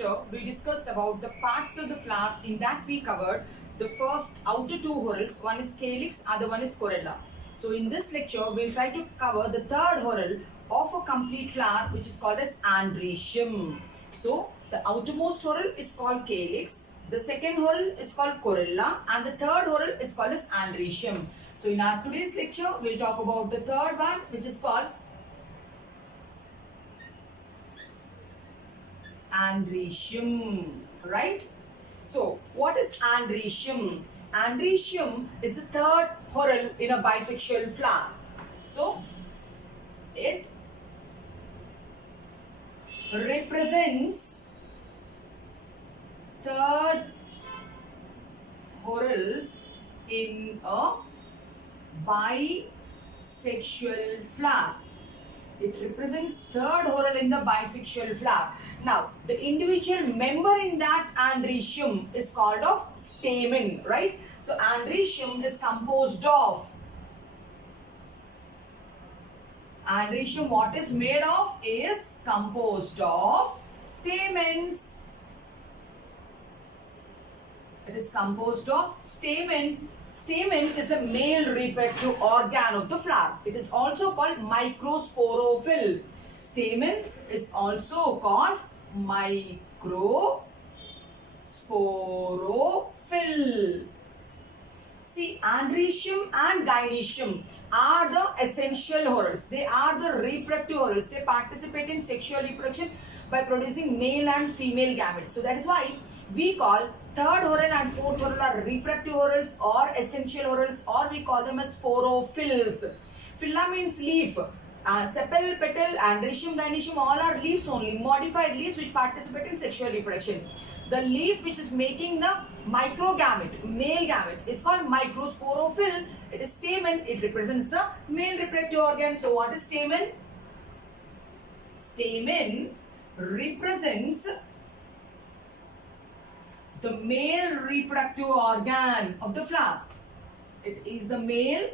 lecture, we discussed about the parts of the flower. In that we covered the first outer two whorls. One is calyx, other one is corolla. So in this lecture, we'll try to cover the third whorl of a complete flower, which is called as androecium. So the outermost whorl is called calyx, the second whorl is called corolla, and the third whorl is called as androecium. So in our today's lecture, we'll talk about the third one, which is called androecium, right? So what is androecium? Androecium is the third whorl in a bisexual flower. So it represents third whorl in a bisexual flower. It represents third whorl in the bisexual flower. Now, the individual member in that androecium is called of stamen, right? So, androecium is composed of, androecium what is made of is composed of stamens. It is composed of stamen. Stamen is a male reproductive organ of the flower. It is also called microsporophyll. Stamen is also called microsporophyll. See, androecium and gynoecium are the essential whorls. They are the reproductive whorls. They participate in sexual reproduction by producing male and female gametes. So that is why we call third whorl and fourth whorl are reproductive whorls or essential whorls, or we call them as sporophylls. Phylla means leaf. Sepal, petal, androecium, gynoecium all are leaves only, modified leaves which participate in sexual reproduction. The leaf which is making the microgamete, male gamete, is called microsporophyll. It is stamen. It represents the male reproductive organ. So what is stamen? Stamen represents the male reproductive organ of the flower. It is the male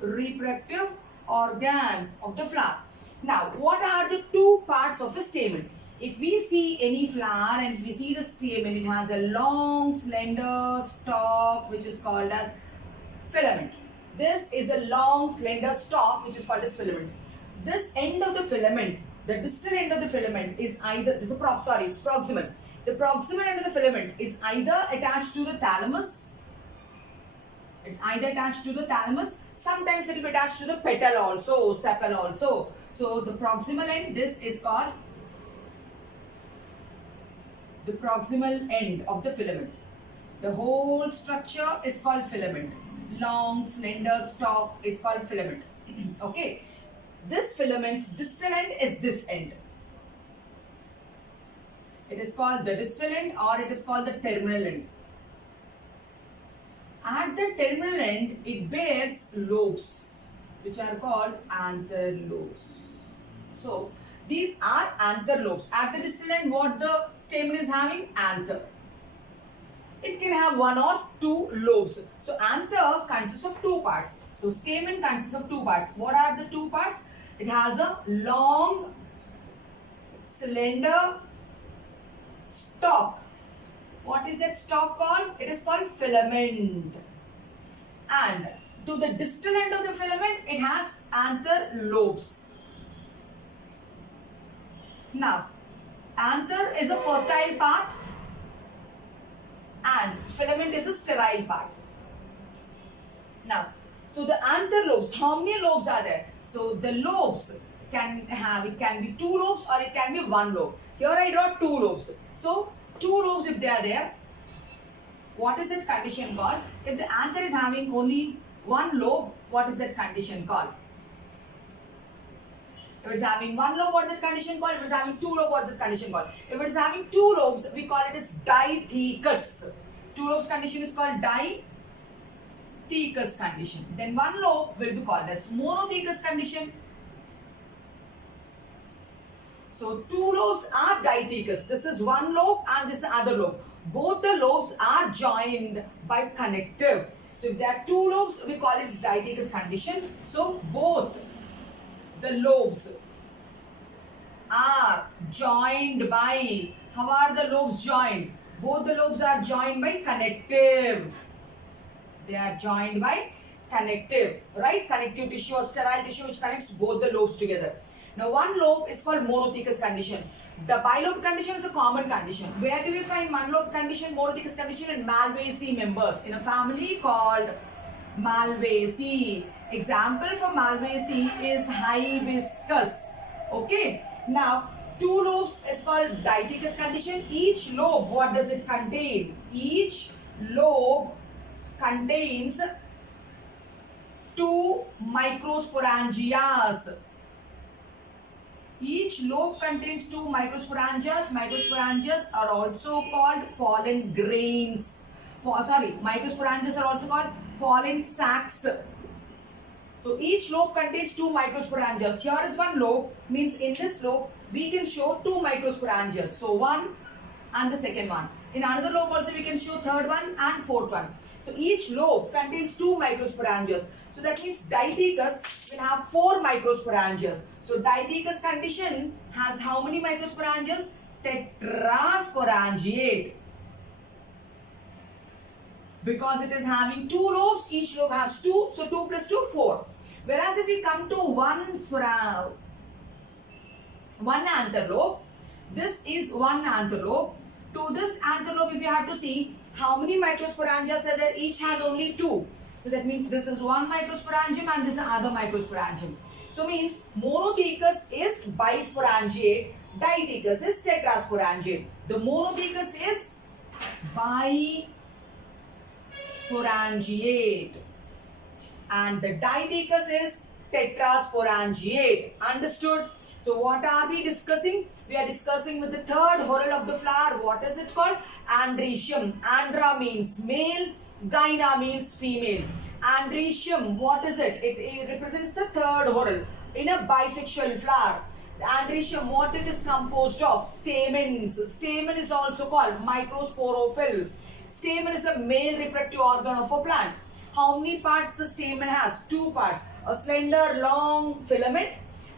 reproductive organ of the flower. Now, what are the two parts of a stamen? If we see any flower and if we see the stamen, it has a long, slender stalk which is called as filament. This is a long, slender stalk which is called as filament. This end of the filament, the distal end of the filament is either, it's proximal. The proximal end of the filament is either attached to the thalamus. It's either attached to the thalamus. Sometimes it will be attached to the petal also, sepal also. So the proximal end, this is called the proximal end of the filament. The whole structure is called filament. Long, slender stalk is called filament. Okay. This filament's distal end is this end. It is called the distal end or it is called the terminal end. At the terminal end, it bears lobes which are called anther lobes. So, these are anther lobes. At the distal end, what the stamen is having? Anther. It can have one or two lobes. So, anther consists of two parts. So, stamen consists of two parts. What are the two parts? It has a long, slender stalk. What is that stalk called? It is called filament. And to the distal end of the filament, it has anther lobes. Now, anther is a fertile part and filament is a sterile part. Now, so the anther lobes, how many lobes are there? So the lobes can be two lobes or it can be one lobe. Here I draw two lobes. So two lobes if they are there, what is that condition called? If the anther is having only one lobe, what is that condition called? If it is having one lobe, what is that condition called? If it is having two lobes, what is this condition called? If it is having two lobes, we call it as dithecous. Two lobes condition is called dithecous condition. Then one lobe will be called as monothecous condition. So two lobes are dithecous. This is one lobe and this is the other lobe. Both the lobes are joined by connective. So if there are two lobes, we call it dithecous condition. So both the lobes are joined by, how are the lobes joined? Both the lobes are joined by connective. They are joined by connective, right? Connective tissue or sterile tissue which connects both the lobes together. Now one lobe is called monothecous condition. The bilobe condition is a common condition. Where do we find one lobe condition, monothecous condition? In Malvaceae members in a family called Malvaceae. Example for Malvaceae is hibiscus. Okay. Now two lobes is called dithecous condition. Each lobe, what does it contain? Each lobe contains two microsporangias. Each lobe contains two microsporangias. Microsporangias are also called pollen grains. Microsporangias are also called pollen sacs. So each lobe contains two microsporangias. Here is one lobe, means in this lobe we can show two microsporangias. So one and the second one. In another lobe also we can show third one and fourth one. So each lobe contains two microsporangias. So that means dithecous will have four microsporangias. So dithecous condition has how many microsporangias? Tetrasporangiate. Because it is having two lobes, each lobe has two, so 2 plus 2, 4. Whereas if we come to one anther lobe, this is one anther lobe. To this anther lobe, if you have to see how many microsporangias are there, each has only two. So that means this is one microsporangium and this is another microsporangium. So means monothecous is bisporangiate, dithecous is tetrasporangiate. The monothecous is bisporangiate and the dithecous is tetrasporangiate. Understood? So what are we discussing? We are discussing with the third whorl of the flower. What is it called? Andrecium. Andra means male, gyna means female. Andrecium, what is it? It represents the third whorl in a bisexual flower. The andrecium, what it is composed of? Stamens. Stamen is also called microsporophyll. Stamen is a male reproductive organ of a plant. How many parts the stamen has? Two parts. A slender long filament,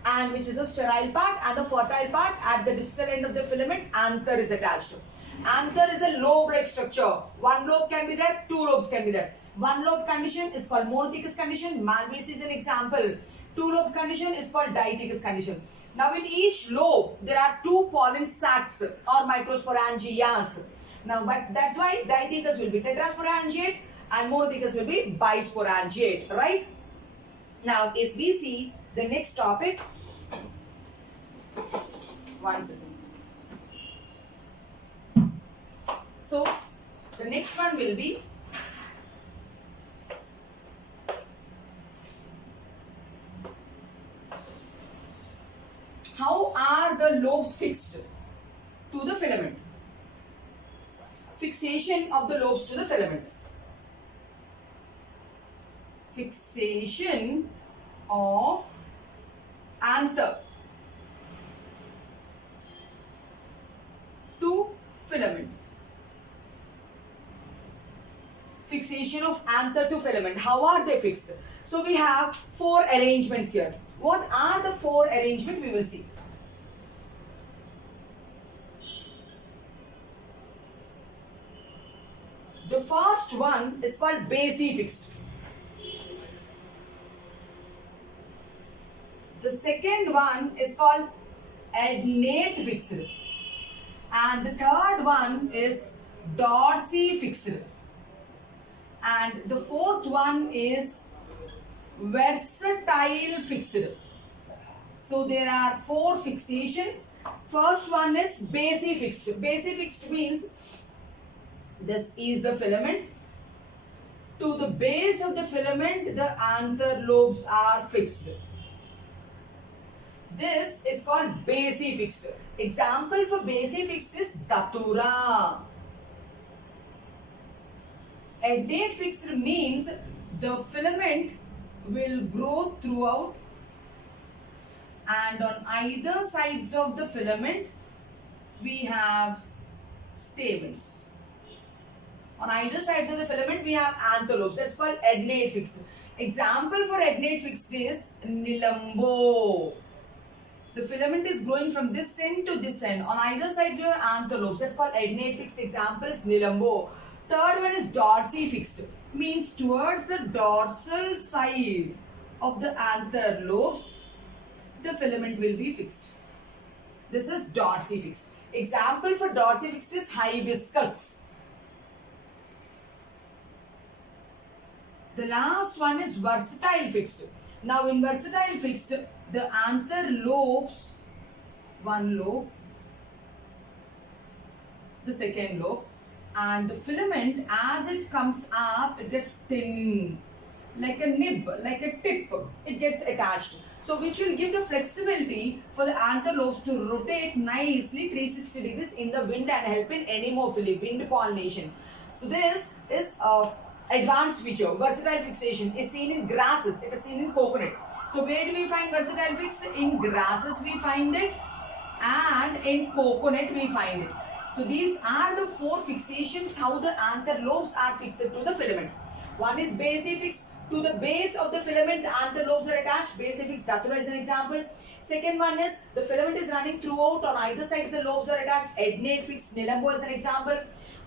and which is a sterile part, and the fertile part at the distal end of the filament, anther is attached to. Anther is a lobe-like structure. One lobe can be there, two lobes can be there. One lobe condition is called monothecous condition. Malvaceae is an example. Two lobe condition is called dithecous condition. Now in each lobe, there are two pollen sacs or microsporangias. Now but that's why dithecous will be tetrasporangiate and monothecous will be bisporangiate, right? Now if we see the next topic, one second. So the next one will be how are the lobes fixed to the filament? Fixation of the lobes to the filament. Fixation of anther to filament. Fixation of anther to filament. How are they fixed? So we have four arrangements here. What are the four arrangements? We will see. The first one is called basically fixed. The second one is called adnate fixed. And the third one is dorsi fixed. And the fourth one is versatile fixed. So there are four fixations. First one is basi fixed. Basi fixed means this is the filament. To the base of the filament, the anther lobes are fixed. This is called basi fixed. Example for basi fixed is datura. Adnate fixed means the filament will grow throughout, and on either sides of the filament we have stamens. On either sides of the filament we have anther lobes. That's called adnate fixed. Example for adnate fixed is Nilambo. The filament is growing from this end to this end. On either sides you have anther lobes. That's called adnate fixed. Example is Nilambo. Third one is dorsifixed. Means towards the dorsal side of the anther lobes, the filament will be fixed. This is dorsifixed. Example for dorsifixed is hibiscus. The last one is versatile fixed. Now in versatile fixed, the anther lobes, one lobe, the second lobe, and the filament as it comes up, it gets thin, like a nib, like a tip, it gets attached. So which will give the flexibility for the anther lobes to rotate nicely 360 degrees in the wind and help in anemophily, wind pollination. So this is advanced feature. Versatile fixation is seen in grasses, it is seen in coconut. So where do we find versatile fixed? In grasses we find it, and in coconut we find it. So these are the four fixations how the anther lobes are fixed to the filament. One is basifix. To the base of the filament, the anther lobes are attached. Basifix datura is an example. Second one is the filament is running throughout. On either side the lobes are attached. Adnate fixed. Nilambo is an example.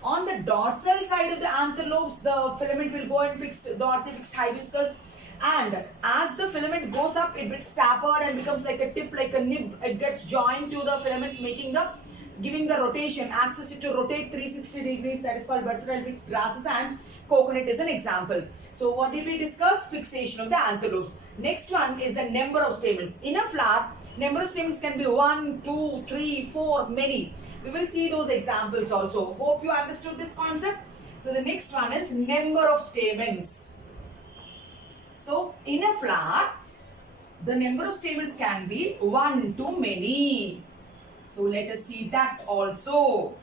On the dorsal side of the anther lobes, the filament will go and fixed, dorsifixed hibiscus. And as the filament goes up, it gets tapered and becomes like a tip, like a nib. It gets joined to the filaments, giving the rotation, axis to rotate 360 degrees. That is called versatile fixed. Grasses and coconut is an example. So what did we discuss? Fixation of the anther lobes. Next one is the number of stamens. In a flower, number of stamens can be 1, 2, 3, 4, many. We will see those examples also. Hope you understood this concept. So the next one is number of stamens. So in a flower, the number of stamens can be 1 to many. So let us see that also.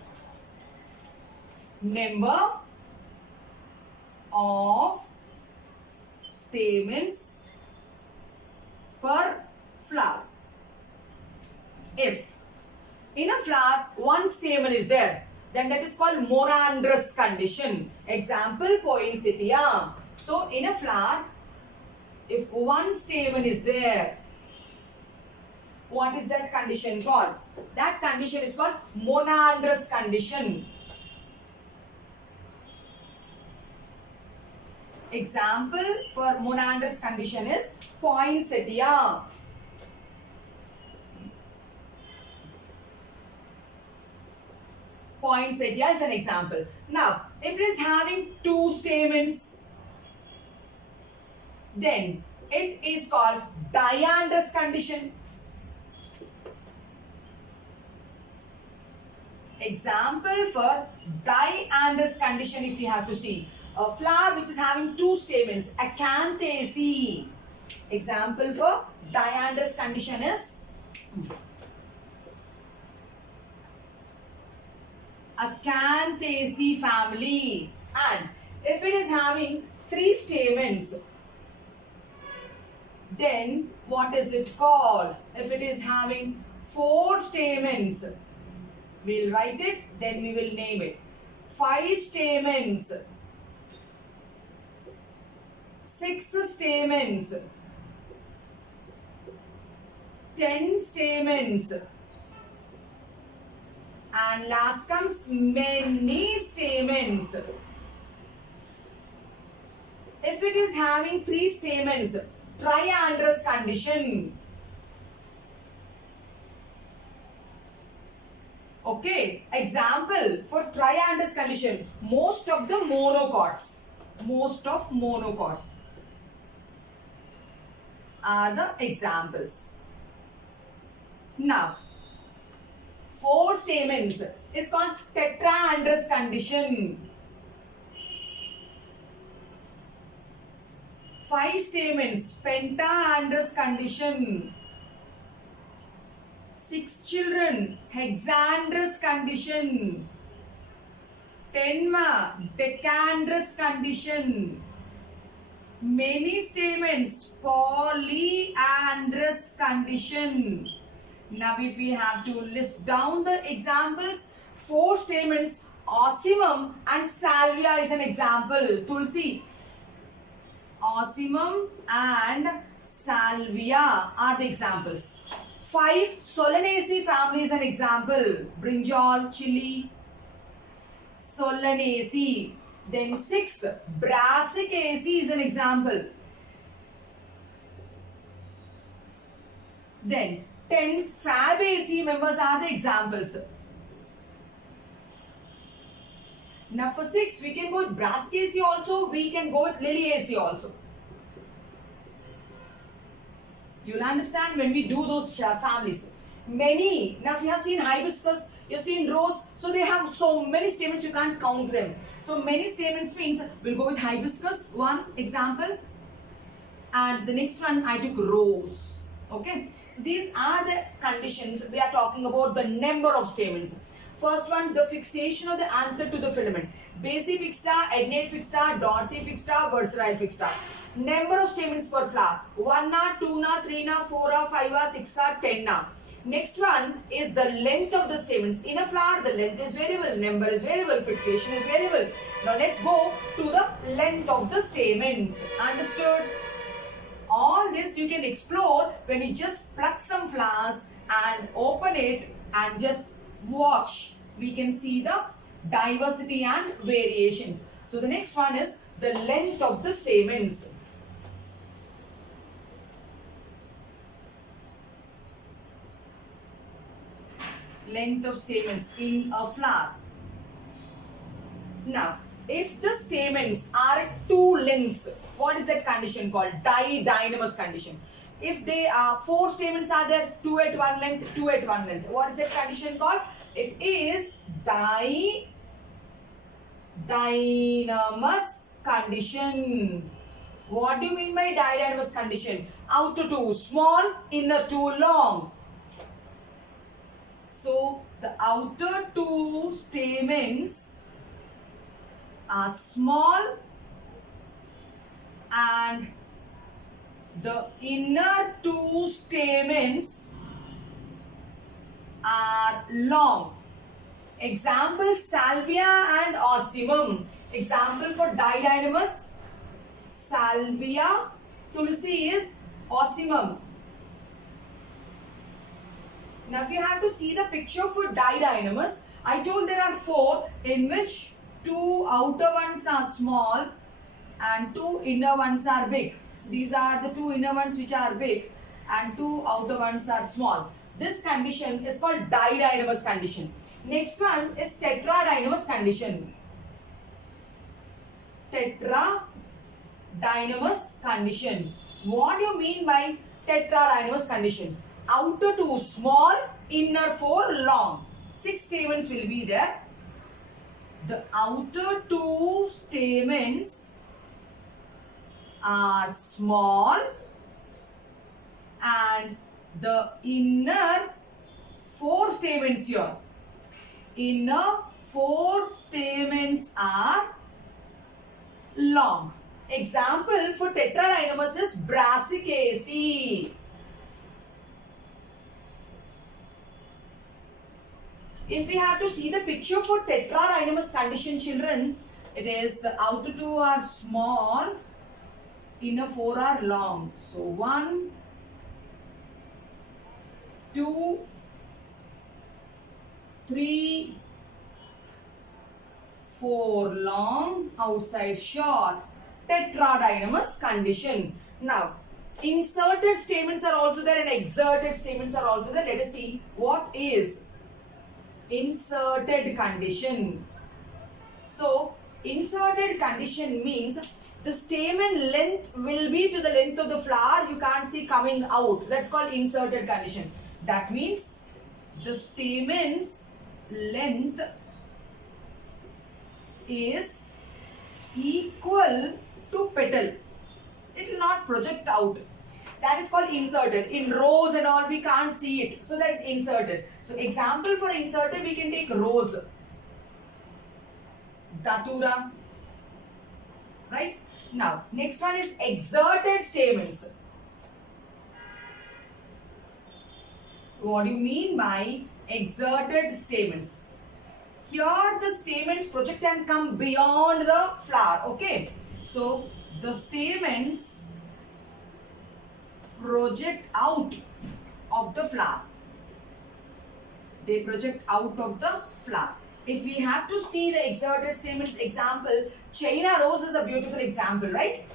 Number of stamens per flower. If in a flower one stamen is there, then that is called monandrous condition. Example, poinsettia. So in a flower, if one stamen is there, what is that condition called? That condition is called monandrous condition. Example for monandrous condition is poinsettia. Poinsettia is an example. Now, if it is having 2 stamens, then it is called diandrous condition. Example for diandrous condition, if we have to see. A flower which is having 2 stamens, acanthaceae. Example for diandrous condition is Acanthaceae family. And if it is having 3 stamens, then what is it called? If it is having 4 stamens, we'll write it, then we will name it. 5 stamens, 6 stamens, 10 stamens, and last comes many stamens. If it is having 3 stamens, triandrous condition. Okay, example for triandrous condition, most of the monocots are the examples. Now, 4 stamens is called tetraandrous condition. 5 stamens, pentaandrous condition. 6 children, hexandrous condition. 10 decandrous condition. Many stamens, polyandrous condition. Now if we have to list down the examples, 4 stamens, ocimum and salvia is an example. Tulsi, ocimum and salvia are the examples. 5. Solanaceae family is an example. Brinjal, chili, Solanaceae. Then 6. Brassicaceae is an example. Then 10. Fabaceae members are the examples. Now for 6, we can go with Brassicaceae also, we can go with Liliaceae also. You'll understand when we do those families. Many, now if you have seen hibiscus, you've seen rose, so they have so many stamens you can't count them. So many stamens means we'll go with hibiscus, one example, and the next one I took rose. Okay, so these are the conditions we are talking about, the number of stamens. First one, the fixation of the anther to the filament. Basifixed, adnate-fixed, dorsifixed, versatile-fixed. Number of stamens per flower. 1, 2, 3, 4, 5, 6, 10. Next one is the length of the stamens. In a flower, the length is variable, number is variable, fixation is variable. Now let's go to the length of the stamens. Understood? All this you can explore when you just pluck some flowers and open it and just watch. We can see the diversity and variations. So the next one is the length of the stamens. Length of stamens in a flower. Now, if the stamens are at 2 lengths, what is that condition called? Didynamous condition. If they are 4 stamens are there, 2 at one length, 2 at one length. What is that condition called? It is didynamous condition. What do you mean by didynamous condition? Outer 2 small, inner 2 long. So the outer 2 stamens are small and the inner 2 stamens are long. Example, salvia and ocimum. Example for didynamous, salvia. Tulsi is ocimum. Now if you have to see the picture for didynamous, I told there are 4 in which 2 outer ones are small and 2 inner ones are big. So these are the 2 inner ones which are big and 2 outer ones are small. This condition is called didynamous condition. Next one is tetradynamous condition. Tetradynamous condition. What do you mean by tetradynamous condition? Outer 2 small, inner 4 long. 6 stamens will be there. The outer 2 stamens are small and the inner 4 stamens here. Inner 4 stamens are long. Example for tetradynamous is Brassicaceae. If we have to see the picture for tetradynamous condition, children, it is the outer 2 are small, inner 4 are long. So 1, 2, 3, 4 long, outside short. Tetradynamous condition. Now, inserted stamens are also there and exerted stamens are also there. Let us see what is inserted condition. So, inserted condition means the stamen length will be to the length of the flower. You can't see coming out. That's called inserted condition. That means the stamen's length is equal to petal. It will not project out. That is called inserted. In rows and all, we can't see it. So that is inserted. So example for inserted, we can take rose, datura. Right? Now, next one is exerted stamens. What do you mean by exerted stamens? Here the stamens project and come beyond the flower. Okay. So the stamens project out of the flower. They project out of the flower. If we have to see the exerted stamens example, China rose is a beautiful example, right?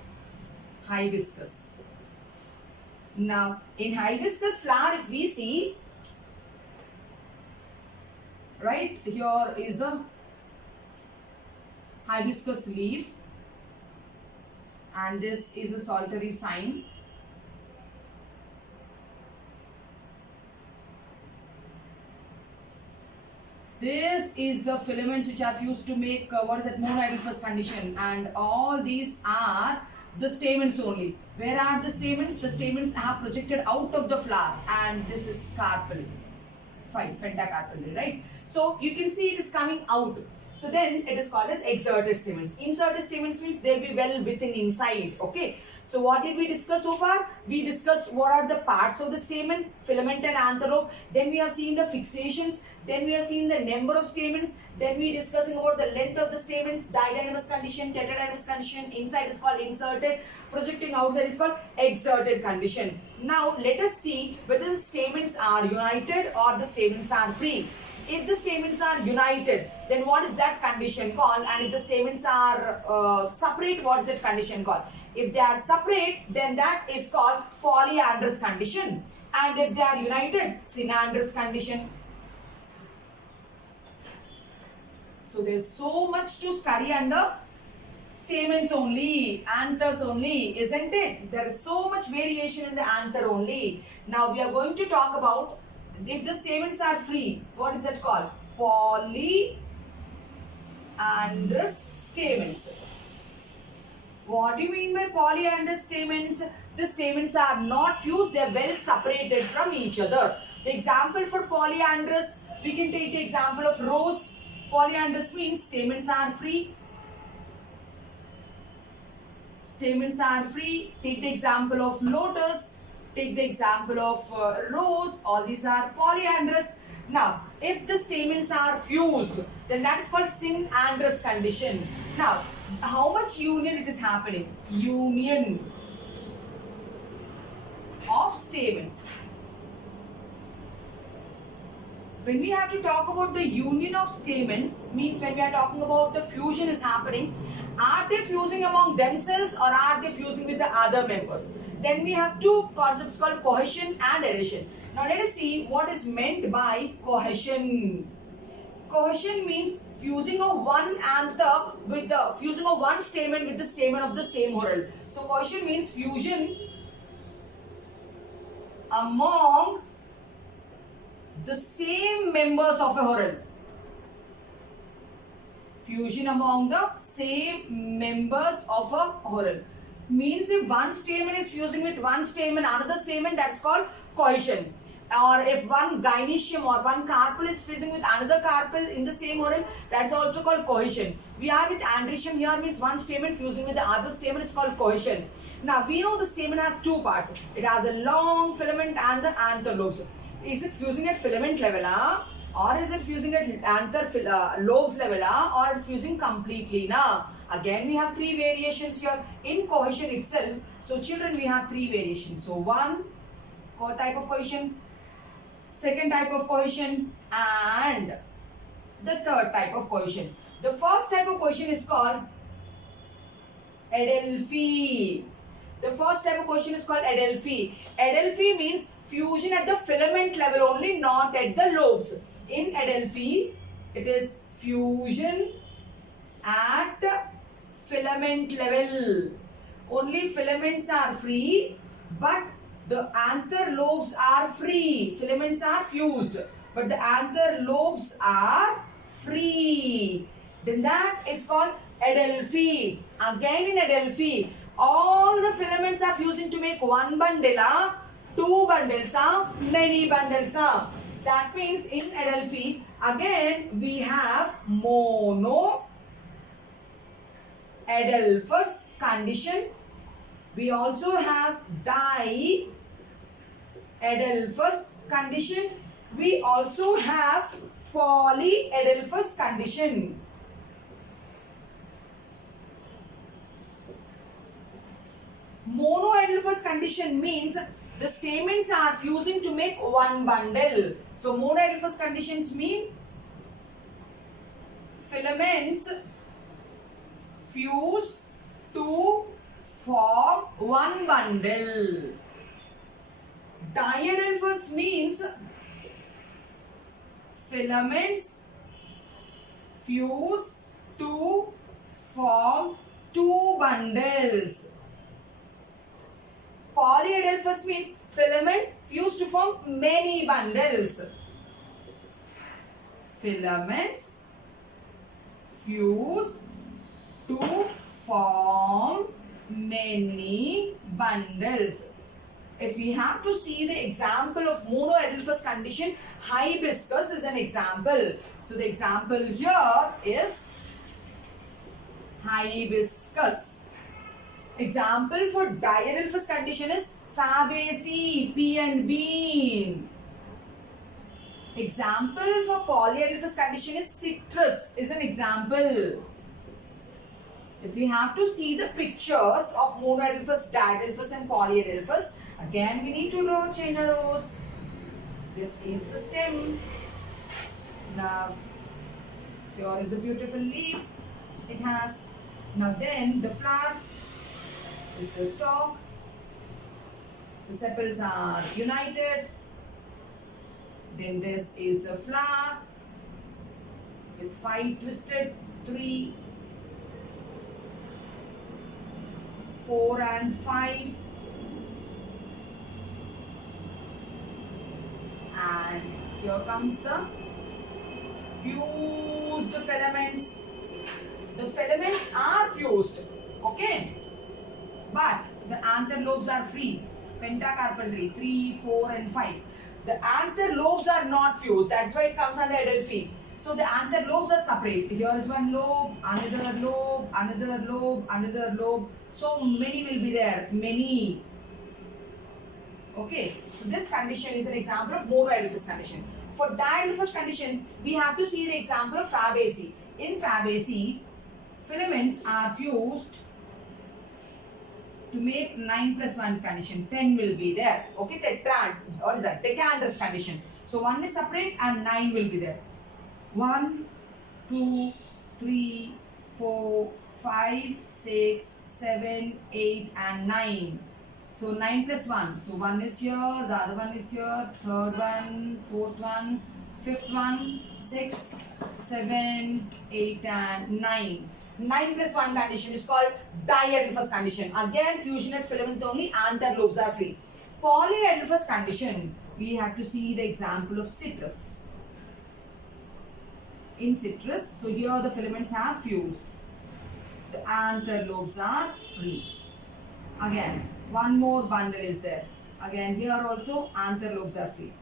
Hibiscus. Now, in hibiscus flower, if we see, right, here is the hibiscus leaf, and this is a solitary cyme. This is the filaments which are fused to make monoidelphous condition, and all these are the stamens only. Where are the stamens? The stamens are projected out of the flower, and this is carpel. Fine, pentacarpal, right? So you can see it is coming out. So then it is called as exerted stamens. Inserted stamens means they'll be well within inside. Okay. So what did we discuss so far? We discussed what are the parts of the stamen, filament and antherlobe. Then we have seen the fixations. Then we have seen the number of stamens. Then we discussing about the length of the stamens, didynamous condition, tetradynamous condition. Inside is called inserted. Projecting outside is called exerted condition. Now let us see whether the stamens are united or the stamens are free. If the stamens are united, then what is that condition called? And if the stamens are separate, what is that condition called? If they are separate, then that is called polyandrous condition. And if they are united, synandrous condition. So there is so much to study under stamens only, anthers only, isn't it? There is so much variation in the anther only. Now we are going to talk about if the stamens are free, what is that called? Polyandrous stamens. What do you mean by polyandrous stamens? The stamens are not fused, they are well separated from each other. The example for polyandrous, we can take the example of rose. Polyandrous means stamens are free. Stamens are free. Take the example of lotus. Take the example of rose. All these are polyandrous. Now, if the stamens are fused, then that is called synandrous condition. Now, how much union it is happening? Union of stamens. When we have to talk about the union of stamens, means when we are talking about the fusion is happening, are they fusing among themselves or are they fusing with the other members? Then we have two concepts called cohesion and adhesion. Now let us see what is meant by cohesion. Cohesion means fusing of one anther with the fusing of one stamen with the stamen of the same whorl. So cohesion means fusion among the same members of a whorl. Fusion among the same members of a whorl. Means if one stamen is fusing with one stamen, another stamen, that's called cohesion. Or if one gynoecium or one carpel is fusing with another carpel in the same whorl, that's also called cohesion. We are with andrecium here, means one stamen fusing with the other stamen is called cohesion. Now we know the stamen has two parts. It has a long filament and the anther lobes. Is it fusing at filament level, or is it fusing at anther lobes level, or it's fusing completely, Again, we have three variations here in cohesion itself. So children, we have three variations. So one type of cohesion, second type of cohesion, and the third type of cohesion. The first type of cohesion is called Adelphi. The first type of cohesion is called Adelphi. Adelphi means fusion at the filament level only, not at the lobes. In Adelphi, it is fusion at filament level. Only filaments are free, but the anther lobes are free. Filaments are fused, but the anther lobes are free. Then that is called Adelphi. Again in Adelphi, all the filaments are fusing to make one bundle, two bundles, many bundles. That means in Adelphi, again we have mono adelphous condition. We also have di-adelphous condition. We also have polyadelphous condition. Monoadelphous condition means The stamens are fusing to make one bundle. So monoadelphous conditions mean filaments fuse to form one bundle. Diadelphous means filaments fuse to form two bundles. Polyadelphous means filaments fuse to form many bundles. Filaments fuse to form many bundles. If we have to see the example of monoadelphous condition, hibiscus is an example. So the example here is hibiscus. Example for diadelphous condition is Fabaceae, pea and bean. Example for polyadelphous condition is citrus is an example. If we have to see the pictures of monoadelphous, diadelphous and polyadelphous, again we need to draw chain arrows. This is the stem. Now here is a beautiful leaf it has. Now then the flower is the stalk. The sepals are united. Then this is the flower with 5 twisted, 3, 4 and 5. And here comes the fused filaments. The filaments are fused, okay? But the anther lobes are free. Pentacarpal 3, 4 and 5. The anther lobes are not fused. That's why it comes under Adelphi. So the anther lobes are separate. Here is one lobe, another lobe, another lobe, another lobe. So many will be there. Many. Okay. So this condition is an example of monoadelphous condition. For diadelphous condition, we have to see the example of Fabaceae. In Fabaceae, filaments are fused to make 9 plus 1 condition. 10 will be there. Okay, tetrad, or is that decanthus condition. So 1 is separate and 9 will be there. 1, 2, 3, 4, 5, 6, 7, 8 and 9. So 9 plus 1. So 1 is here, the other one is here, third one, fourth one, fifth one, 6, 7, 8 and 9. 9 plus 1 condition is called diadelphous condition. Again, fusion at filament only, anther lobes are free. Polyadelphous condition, we have to see the example of citrus. In citrus, so here the filaments are fused. The anther lobes are free. Again, one more bundle is there. Again, here also anther lobes are free.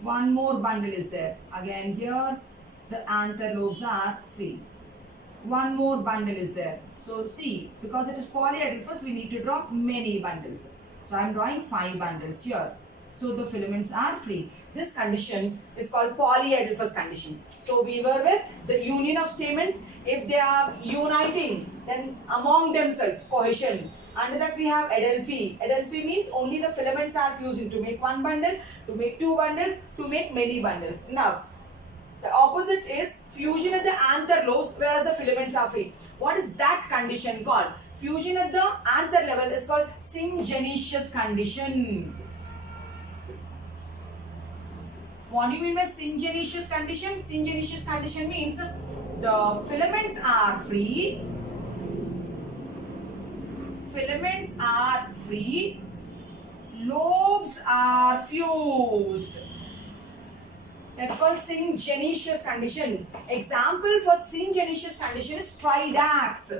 One more bundle is there. Again, here the anther lobes are free. One more bundle is there. So see, because it is polyadelphous, we need to draw many bundles. So I am drawing 5 bundles here. So the filaments are free. This condition is called polyadelphous condition. So we were with the union of stamens. If they are uniting, then among themselves, cohesion. Under that we have Adelphi. Adelphi means only the filaments are fusing to make one bundle, to make 2 bundles, to make many bundles. Now, the opposite is fusion at the anther lobes, whereas the filaments are free. What is that condition called? Fusion at the anther level is called syngenesious condition. What do you mean by syngenesious condition? Syngenesious condition means the filaments are free. Filaments are free. Lobes are fused. That's called syngenesious condition. Example for syngenesious condition is Tridac's.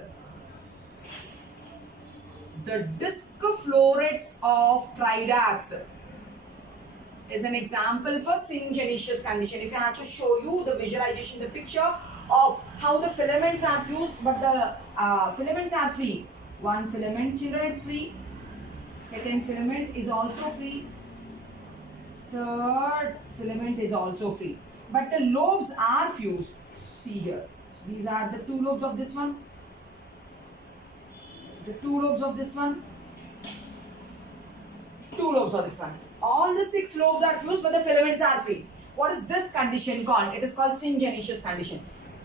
The disc florets of Tridac's is an example for syngenesious condition. If I have to show you the visualization, the picture of how the filaments are fused, but the filaments are free. One filament, children, is free. Second filament is also free. Third filament is also free. But the lobes are fused. See here. So these are the 2 lobes of this one. The 2 lobes of this one. 2 lobes on this one. All the 6 lobes are fused, but the filaments are free. What is this condition called? It is called syngenesious condition.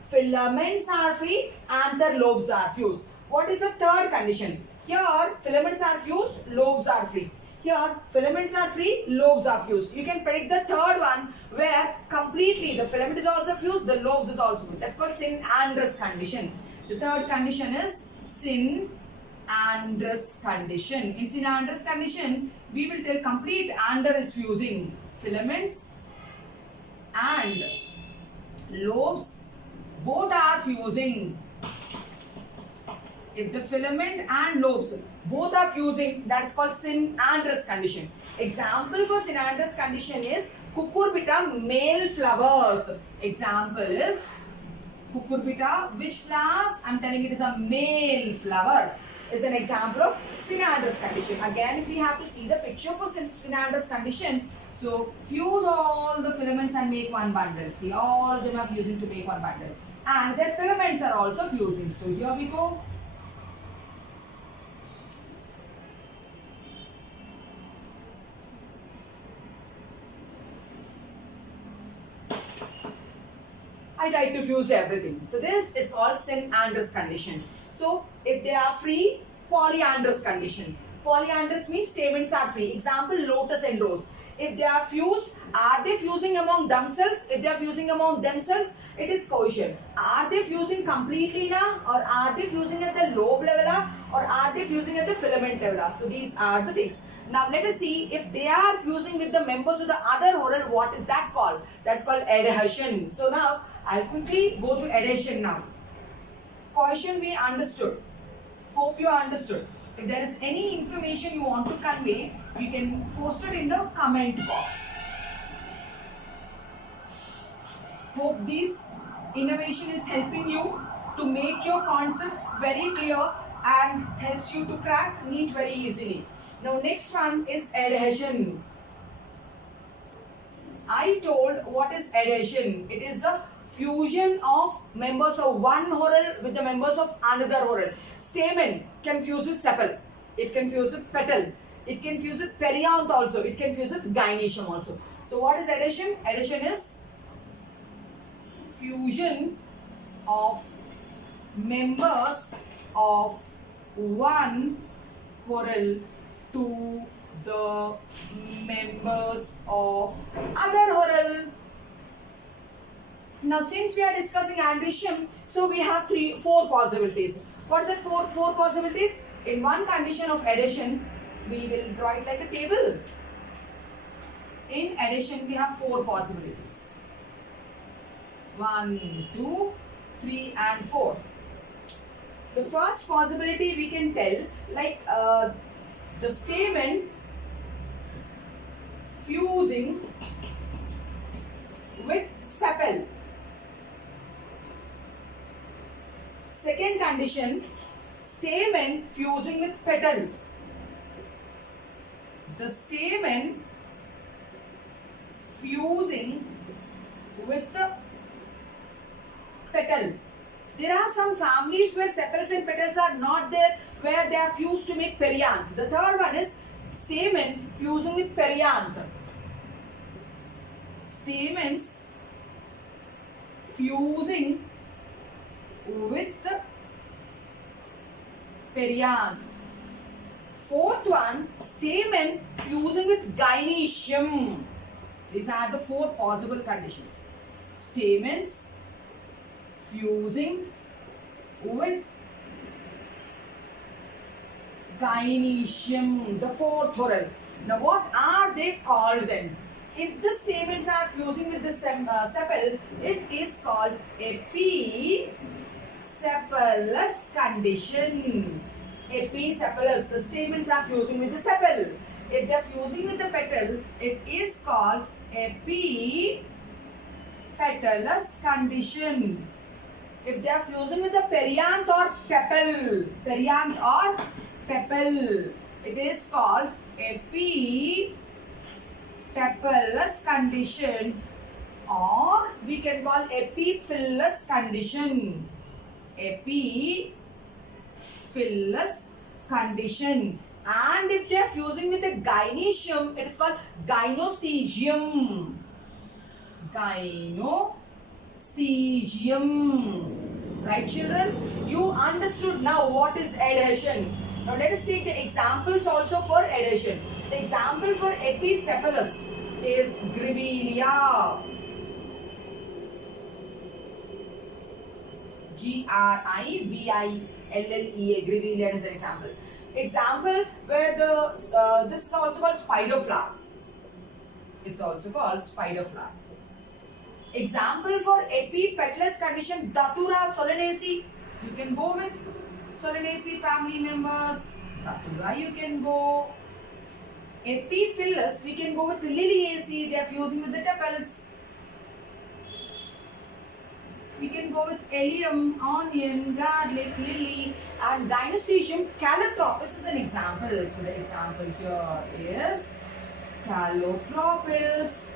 Filaments are free and the lobes are fused. What is the third condition? Here, filaments are fused, lobes are free. Here, filaments are free, lobes are fused. You can predict the third one where completely the filament is also fused, the lobes is also fused. That's called Synandrous condition. The third condition is Synandrous condition. In Synandrous condition, we will tell complete ander is fusing. Filaments and lobes both are fusing. If the filament and lobes both are fusing, that's called Synandrous condition. Example for Synandrous condition is Cucurbita male flowers. Example is Cucurbita, which flowers? I'm telling it is a male flower. Is an example of Synandrous condition. Again, if we have to see the picture for Synandrous condition, so fuse all the filaments and make one bundle. See, all of them are fusing to make one bundle. And their filaments are also fusing. So here we go. I try to fuse everything. So this is called Synandrous condition. So if they are free, polyandrous condition. Polyandrous means stamens are free. Example, lotus and rose. If they are fused, are they fusing among themselves? If they are fusing among themselves, it is cohesion. Are they fusing completely now, or are they fusing at the lobe level, or are they fusing at the filament level? So these are the things. Now let us see if they are fusing with the members of the other whorl. What is that called? That's called adhesion. So now I'll quickly go to adhesion now. Cohesion we understood. Hope you understood. If there is any information you want to convey, you can post it in the comment box. Hope this innovation is helping you to make your concepts very clear and helps you to crack NEET very easily. Now next one is adhesion. I told what is adhesion. It is the fusion of members of one whorl with the members of another whorl. Stamen can fuse with sepal. It can fuse with petal. It can fuse with perianth also. It can fuse with gynoecium also. So what is adhesion? Adhesion is fusion of members of one whorl to the members of other whorl. Now since we are discussing andrecium, so we have four possibilities. What is the four possibilities? In one condition of adhesion, we will draw it like a table. In adhesion, we have four possibilities. 1, 2, 3 and 4. The first possibility we can tell like the stamen fusing with sepal. Second condition, stamen fusing with petal. The stamen fusing with the petal. There are some families where sepals and petals are not there, where they are fused to make perianth. The third one is stamen fusing with perianth. Stamens fusing with perianth. Fourth one, stamen fusing with gynoecium. These are the four possible conditions. Stamens fusing with gynoecium, the fourth whorl. Now what are they called then? If the stamens are fusing with the sepal, it is called episepalous condition. Episepalous, the stamens are fusing with the sepal. If they are fusing with the petal, it is called epipetalous condition. If they are fusing with the perianth or tepal, it is called epitepalous condition, or we can call epiphyllous condition. Epiphyllous condition. And if they are fusing with a gynoecium, it is called gynostegium. Gynostegium. Right, children? You understood now what is adhesion. Now let us take the examples also for adhesion. The example for epicephalus is Grevillea. Grivillea, Grevillea is an example. Example where this is also called spider flower. It's also called spider flower. Example for epipetalous condition, Datura solanaceae. You can go with Solanaceae family members. Datura you can go. Epiphyllus we can go with Liliaceae. They are fusing with the tepals. We can go with allium, onion, garlic, lily, and Gynostegium calotropis is an example. So the example here is calotropis.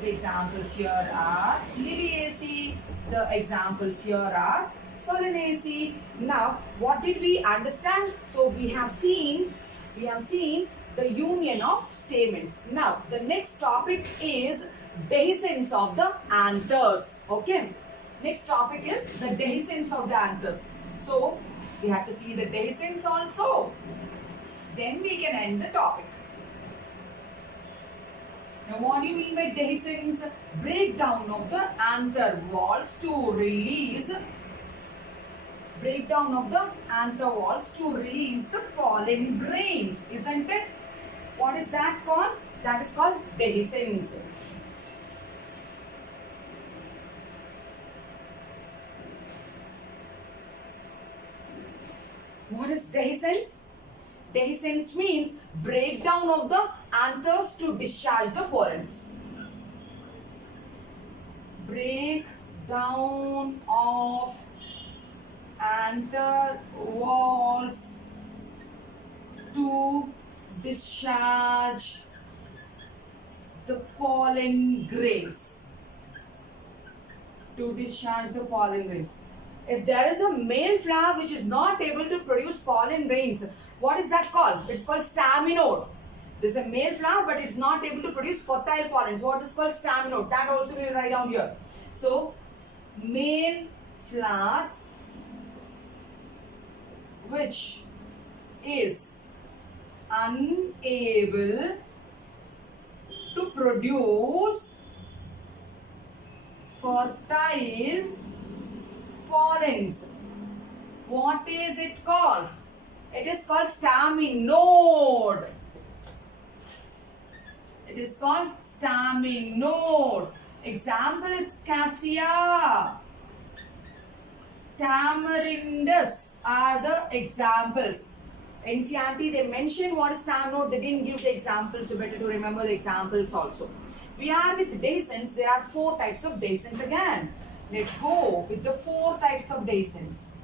The examples here are Liliaceae. The examples here are Solanaceae. Now, what did we understand? So we have seen the union of stamens. Now, the next topic is dehiscence of the anthers. Okay. Next topic is the dehiscence of the anthers. So, we have to see the dehiscence also. Then we can end the topic. Now, what do you mean by dehiscence? Breakdown of the anther walls to release the pollen grains, isn't it? What is that called? That is called dehiscence. What is dehiscence? Dehiscence means breakdown of the anthers to discharge the pollens. Breakdown of anther walls to discharge the pollen grains. If there is a male flower which is not able to produce pollen grains, what is that called? It's called staminode. This is a male flower but it's not able to produce fertile pollens. What is called staminode? That also we will write down here. So, male flower which is unable to produce fertile pollens. What is it called? It is called staminode. Example is cassia. Tamarindus are the examples. NCERT they mentioned what is staminode, they didn't give the examples, so better to remember the examples also. We are with dehiscence. There are 4 types of dehiscence again. Let's go with the 4 types of dehiscence.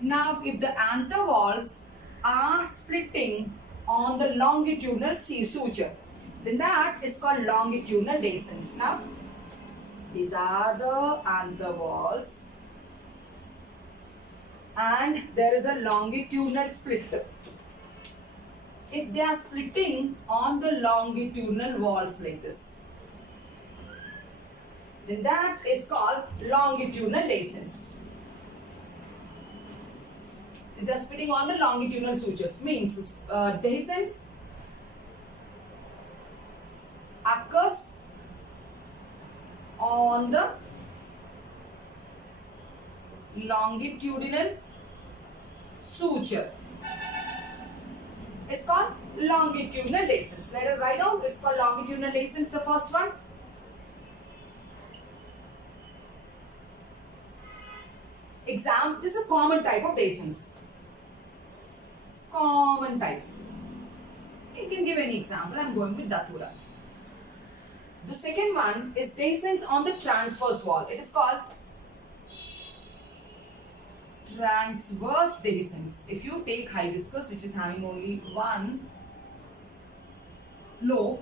Now, if the anther walls are splitting on the longitudinal suture, then that is called longitudinal dehiscence. Now, these are the anther walls and there is a longitudinal split. If they are splitting on the longitudinal walls like this, then that is called longitudinal dehiscence. If they are splitting on the longitudinal sutures, means dehiscence occurs on the longitudinal suture. It's called longitudinal dehiscence. Let us write down. It's called longitudinal dehiscence, the first one. This is a common type of dehiscence. It's common type. You can give any example. I am going with Datura. The second one is dehiscence on the transverse wall. It is called transverse dehiscence. If you take hibiscus, which is having only one lobe,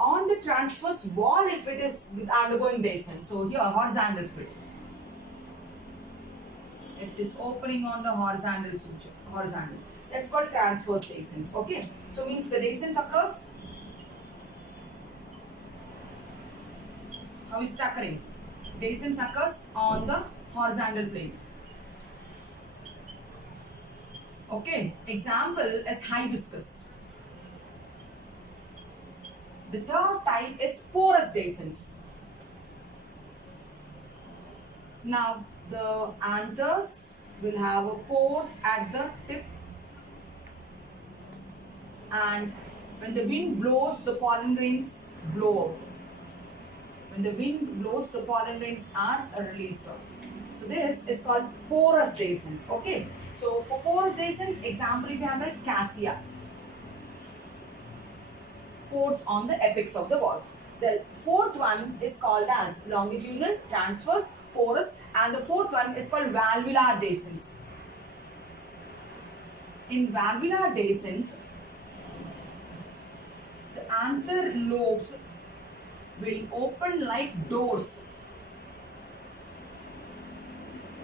on the transverse wall, if it is undergoing dehiscence, so here horizontal split. If it is opening on the horizontal suture, horizontal. That's called transverse dehiscence. Okay, so means the dehiscence occurs. How is it occurring? Dehiscence occurs on the horizontal plane. Okay, example is hibiscus. The third type is porous dehiscence. Now the anthers will have a pores at the tip, and when the wind blows, the pollen grains blow out. When the wind blows, the pollen grains are released out. So this is called porous dehiscence. Okay. So for porous dehiscence, example if you have like cassia, pores on the apex of the valves. The fourth one is called as longitudinal, transverse, porous, and the fourth one is called valvular dehiscence. In valvular dehiscence, the anther lobes will open like doors,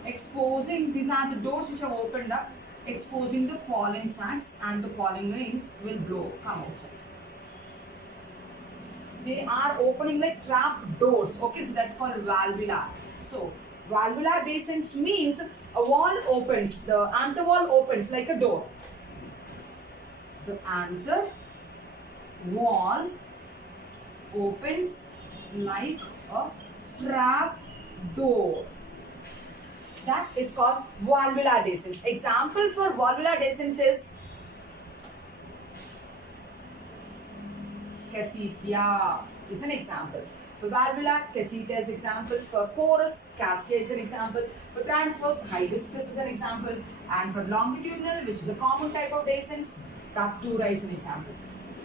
exposing, these are the doors which have opened up, exposing the pollen sacs, and the pollen grains will come outside. They are opening like trap doors. Okay, so that's called valvular. So valvular dehiscence means a wall opens, the anther wall opens like a door. The anther wall opens like a trap door. That is called valvular dehiscence. Example for valvular dehiscence is Casitia is an example. For valvular, Casitia is an example. For porous, cassia is an example. For transverse, hibiscus is an example. And for longitudinal, which is a common type of dehiscence, Datura is an example.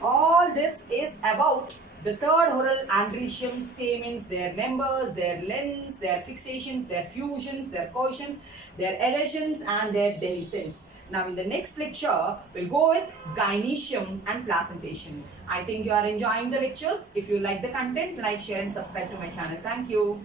All this is about the third oral androecium stamens, their members, their lengths, their fixations, their fusions, their cohesions, their adhesions, and their dehiscence. Now in the next lecture, we'll go with gynoecium and placentation. I think you are enjoying the lectures. If you like the content, like, share and subscribe to my channel. Thank you.